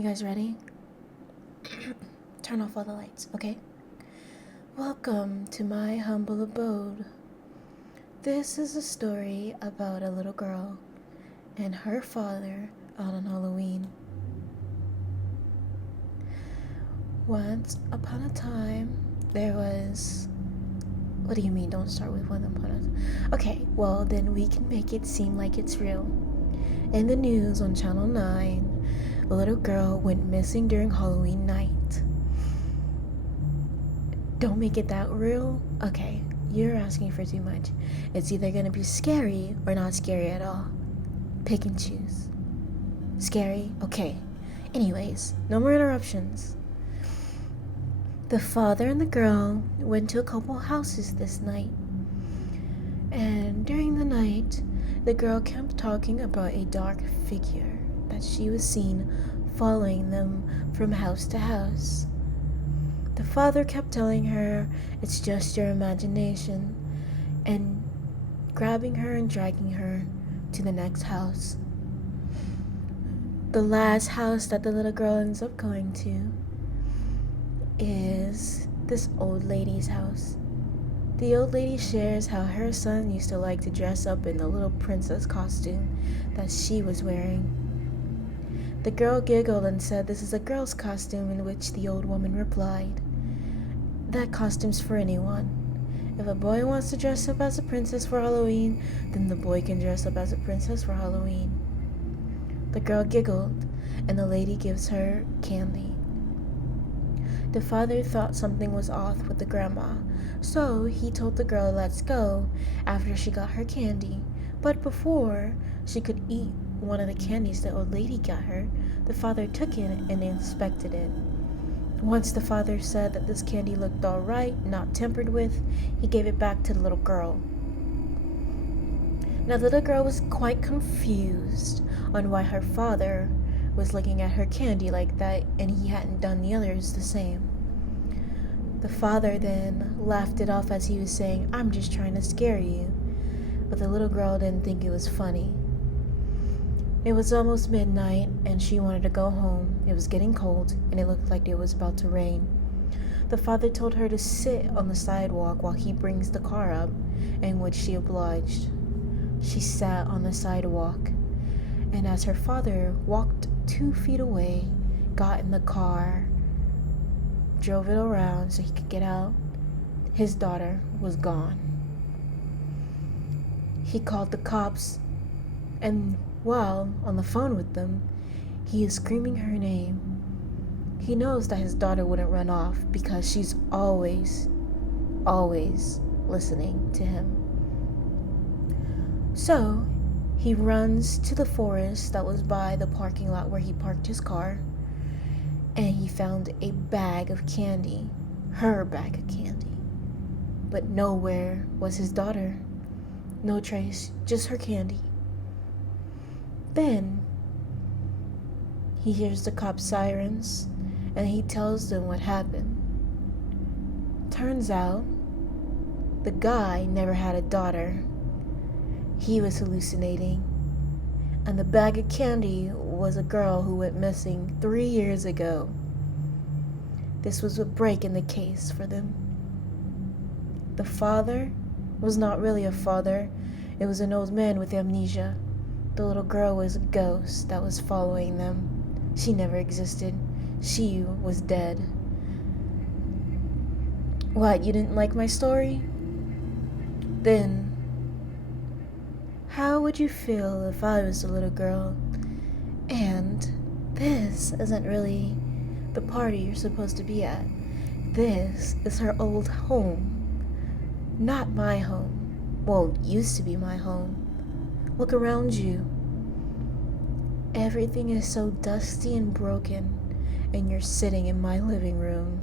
You guys ready? Turn off all the lights, okay? Welcome to my humble abode. This is a story about a little girl and her father out on Halloween. Once upon a time, there was... What do you mean, don't start with one upon a time? Okay, well then we can make it seem like it's real. In the news on Channel 9, a little girl went missing during Halloween night. Don't make it that real? Okay, you're asking for too much. It's either gonna be scary or not scary at all. Pick and choose. Scary? Okay. Anyways, no more interruptions. The father and the girl went to a couple houses this night. And during the night, the girl kept talking about a dark figure that she was seen following them from house to house. The father kept telling her it's just your imagination and grabbing her and dragging her to the next house. The last house that the little girl ends up going to is this old lady's house. The old lady shares how her son used to like to dress up in the little princess costume that she was wearing. The girl giggled and said this is a girl's costume, in which the old woman replied, "That costume's for anyone. If a boy wants to dress up as a princess for Halloween, then the boy can dress up as a princess for Halloween." The girl giggled, and the lady gives her candy. The father thought something was off with the grandma, so he told the girl let's go after she got her candy. But before she could eat one of the candies the old lady got her, the father took it and inspected it. Once the father said that this candy looked all right, not tampered with, he gave it back to the little girl. Now the little girl was quite confused on why her father was looking at her candy like that and he hadn't done the others the same. The father then laughed it off as he was saying, "I'm just trying to scare you." But the little girl didn't think it was funny. It was almost midnight and she wanted to go home. It was getting cold and it looked like it was about to rain. The father told her to sit on the sidewalk while he brings the car up, in which she obliged. She sat on the sidewalk, and as her father walked 2 feet away, got in the car, drove it around so he could get out, his daughter was gone. He called the cops, and while on the phone with them, he is screaming her name. He knows that his daughter wouldn't run off because she's always listening to him. So he runs to the forest that was by the parking lot where he parked his car, and he found a bag of candy, her bag of candy. But nowhere was his daughter. No trace, just her candy. Then he hears the cop sirens and he tells them what happened. Turns out the guy never had a daughter. He was hallucinating, and the bag of candy was a girl who went missing 3 years ago. This was a break in the case for them. The father was not really a father. It was an old man with amnesia. The little girl was a ghost that was following them. She never existed. She was dead. What, you didn't like my story? Then how would you feel if I was a little girl? And this isn't really the party you're supposed to be at. This is her old home. Not my home. Well, it used to be my home. Look around you. Everything is so dusty and broken, and you're sitting in my living room.